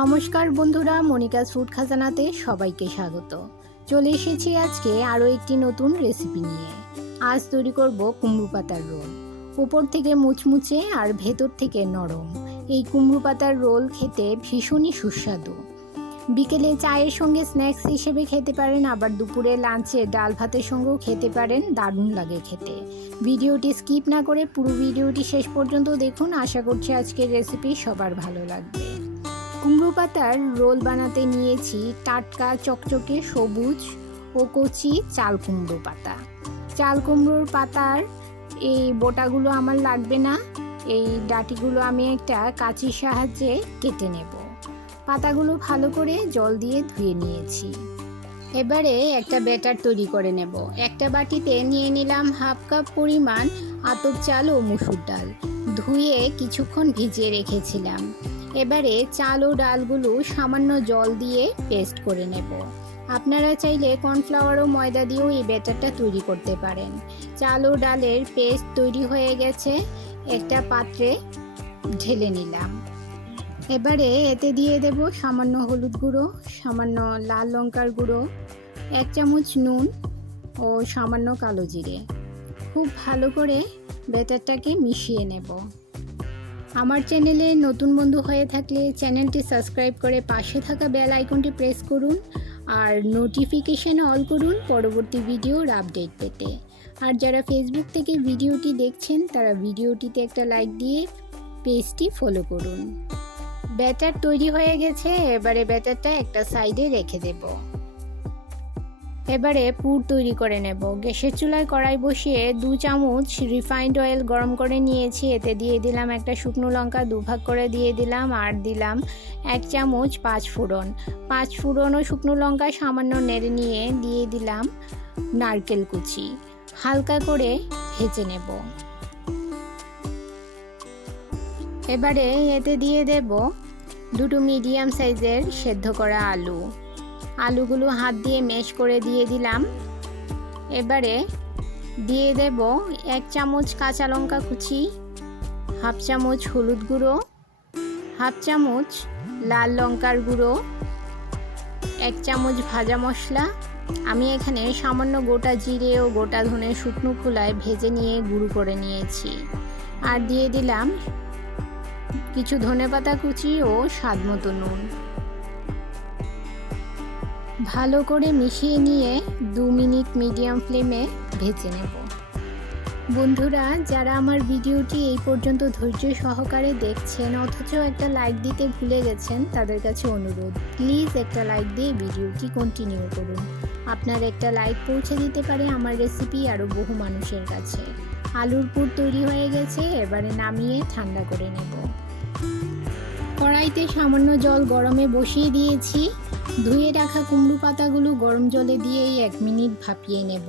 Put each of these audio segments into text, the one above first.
নমস্কার বন্ধুরা, Monica's food খাজানাতে সবাইকে স্বাগত। চলে এসেছি আজকে আরও একটি নতুন রেসিপি নিয়ে। আজ তৈরি করব কুমড়ো পাতার রোল। উপর থেকে মুচমুচে আর ভেতর থেকে নরম এই কুমড়ো পাতার রোল খেতে ভীষণই সুস্বাদু। বিকেলে চায়ের সঙ্গে স্ন্যাক্স হিসেবে খেতে পারেন, আবার দুপুরে লাঞ্চে ডাল ভাতের সঙ্গেও খেতে পারেন, দারুণ লাগে খেতে। ভিডিওটি স্কিপ না করে পুরো ভিডিওটি শেষ পর্যন্ত দেখুন। আশা করছি আজকের রেসিপি সবার ভালো লাগবে। কুমড়ো পাতার রোল বানাতে নিয়েছি টাটকা চকচকে সবুজ ও কচি চাল কুমড়ো পাতা। চাল কুমড়োর পাতার এই বোটাগুলো আমার লাগবে না, এই ডাঁটিগুলো আমি একটা কাঁচির সাহায্যে কেটে নেব। পাতাগুলো ভালো করে জল দিয়ে ধুয়ে নিয়েছি। এবারে একটা ব্যাটার তৈরি করে নেব। একটা বাটিতে নিয়ে নিলাম হাফ কাপ পরিমাণ আতপ চাল ও মুসুর ডাল, ধুয়ে কিছুক্ষণ ভিজিয়ে রেখেছিলাম। এবারে চাল ও ডালগুলো সামান্য জল দিয়ে পেস্ট করে নেব। আপনারা চাইলে কর্নফ্লাওয়ার ও ময়দা দিয়েও এই ব্যাটারটা তৈরি করতে পারেন। চাল ও ডালের পেস্ট তৈরি হয়ে গেছে, একটা পাত্রে ঢেলে নিলাম। এবারে এতে দিয়ে দেব সামান্য হলুদ গুঁড়ো, সামান্য লাল লঙ্কার গুঁড়ো, 1 চামচ নুন ও সামান্য কালো জিরে। খুব ভালো করে ব্যাটারটাকে মিশিয়ে নেব। আমার চ্যানেলে নতুন বন্ধু হয়ে থাকলে চ্যানেলটি সাবস্ক্রাইব করে পাশে থাকা বেল আইকনটি প্রেস করুন আর নোটিফিকেশন অল করুন পরবর্তী ভিডিওর আপডেট পেতে। আর যারা ফেসবুক থেকে ভিডিওটি দেখছেন তারা ভিডিওটিতে একটা লাইক দিয়ে পেজটি ফলো করুন। ব্যাটার তৈরি হয়ে গেছে, এবারে ব্যাটারটা একটা সাইডে রেখে দেব। এবারে পুর তৈরি করে নেব। গ্যাসের চুলায় কড়াই বসিয়ে 2 চামচ রিফাইন্ড অয়েল গরম করে নিয়েছি। এতে দিয়ে দিলাম একটা শুকনো লঙ্কা দুভাগ করে দিয়ে দিলাম, আর দিলাম 1 চামচ 5 ফোড়ন। 5 ফোড়ন ও শুকনো লঙ্কা সামান্য নেড়ে নিয়ে দিয়ে দিলাম নারকেল কুচি। হালকা করে ভেজে নেব। এবারে এতে দিয়ে দেব 2 মিডিয়াম সাইজের সেদ্ধ করা আলু। আলুগুলো হাত দিয়ে ম্যাশ করে দিয়ে দিলাম। এবারে দিয়ে দেব 1 চামচ কাঁচা লঙ্কা কুচি, হাফ চামচ হলুদ গুঁড়ো, হাফ চামচ লাল লঙ্কার গুঁড়ো, 1 চামচ ভাজা মশলা। আমি এখানে সামান্য গোটা জিরে ও গোটা ধনে শুকনো খোলায় ভেজে নিয়ে গুঁড়ো করে নিয়েছি। আর দিয়ে দিলাম কিছু ধনেপাতা কুচি ও স্বাদমতো নুন। ভালো করে মিশিয়ে নিয়ে 2 মিনিট মিডিয়াম ফ্লেমে ভেজে নেব। বন্ধুরা, যারা আমার ভিডিওটি এই পর্যন্ত ধৈর্য সহকারে দেখছেন অথচ একটা লাইক দিতে ভুলে গেছেন, তাদের কাছে অনুরোধ, প্লিজ একটা লাইক দিয়ে ভিডিওটি কন্টিনিউ করুন। আপনার একটা লাইক পৌঁছে দিতে পারে আমার রেসিপি আরও বহু মানুষের কাছে। আলুর পুর তৈরি হয়ে গেছে, এবারে নামিয়ে ঠান্ডা করে নেব। কড়াইতে সামান্য জল গরমে বসিয়ে দিয়েছি। ধুয়ে রাখা কুমড়ো পাতাগুলো গরম জলে দিয়েই 1 মিনিট ভাপিয়ে নেব।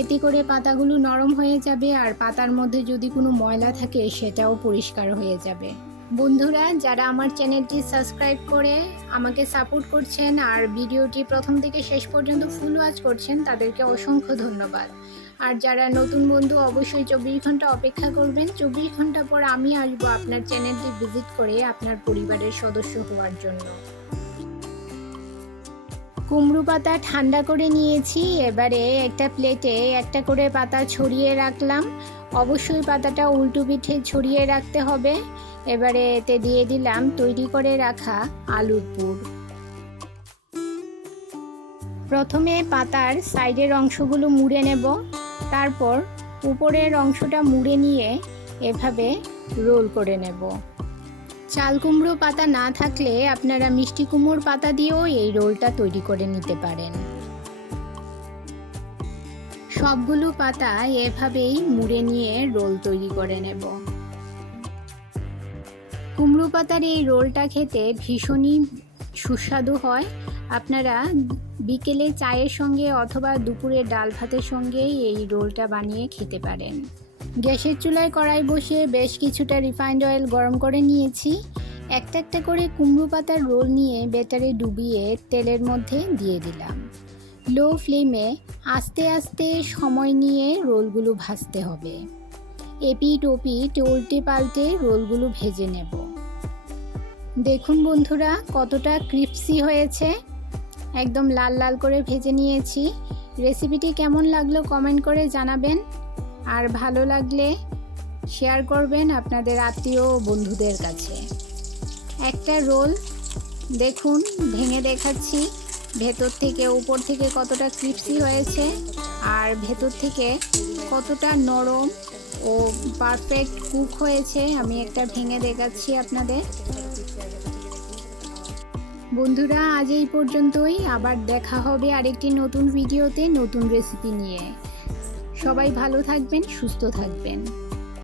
এতে করে পাতাগুলো নরম হয়ে যাবে আর পাতার মধ্যে যদি কোনো ময়লা থাকে সেটাও পরিষ্কার হয়ে যাবে। বন্ধুরা, যারা আমার চ্যানেলটি সাবস্ক্রাইব করে আমাকে সাপোর্ট করছেন আর ভিডিওটি প্রথম থেকে শেষ পর্যন্ত ফুল ওয়াচ করছেন, তাদেরকে অসংখ্য ধন্যবাদ। আর যারা নতুন বন্ধু অবশ্যই 24 ঘন্টা অপেক্ষা করবেন। 24 ঘন্টা পর আমি আসবো আপনার চ্যানেলটি ভিজিট করে আপনার পরিবারের সদস্য হওয়ার জন্য। কুমড়ো পাতা ঠান্ডা করে নিয়েছি। এবারে একটা প্লেটে একটা করে পাতা ছড়িয়ে রাখলাম। অবশ্যই পাতাটা উল্টো পিঠে ছড়িয়ে রাখতে হবে। এবারে এতে দিয়ে দিলাম তৈরি করে রাখা আলুর পুর। প্রথমে পাতার সাইডের অংশগুলো মুড়ে নেব, তারপর উপরের অংশটা মুড়ে নিয়ে এভাবে রোল করে নেব। চাল কুমড়ো পাতা না থাকলে আপনারা মিষ্টি কুমড়োর পাতা দিয়েও এই রোলটা তৈরি করে নিতে পারেন। সবগুলো পাতা এভাবেই মুড়ে নিয়ে রোল তৈরি করে নেব। কুমড়ো পাতার এই রোলটা খেতে ভীষণই সুস্বাদু হয়। আপনারা বিকেলে চায়ের সঙ্গে অথবা দুপুরে ডাল ভাতের সঙ্গে এই রোলটা বানিয়ে খেতে পারেন। গ্যাসের চুলায় কড়াই বসিয়ে বেশ কিছুটা রিফাইন্ড অয়েল গরম করে নিয়েছি। একটা একটা করে কুমড়ো পাতার রোল নিয়ে ব্যাটারে ডুবিয়ে তেলের মধ্যে দিয়ে দিলাম। লো ফ্লেমে আস্তে আস্তে সময় নিয়ে রোলগুলো ভাজতে হবে। এপিট ওপিট উল্টে পাল্টে রোলগুলো ভেজে নেব। দেখুন বন্ধুরা কতটা ক্রিস্পি হয়েছে, একদম লাল লাল করে ভেজে নিয়েছি। রেসিপিটি কেমন লাগলো কমেন্ট করে জানাবেন, আর ভালো লাগলে শেয়ার করবেন আপনাদের আত্মীয় ও বন্ধুদের কাছে। একটা রোল দেখুন ভেঙে দেখাচ্ছি, ভেতর থেকে উপর থেকে কতটা ক্রিস্পি হয়েছে আর ভেতর থেকে কতটা নরম ও পারফেক্ট কুক হয়েছে। আমি একটা ভেঙে দেখাচ্ছি আপনাদের। বন্ধুরা আজ এই পর্যন্তই, আবার দেখা হবে আরেকটি নতুন ভিডিওতে নতুন রেসিপি নিয়ে। সবাই ভালো থাকবেন, সুস্থ থাকবেন।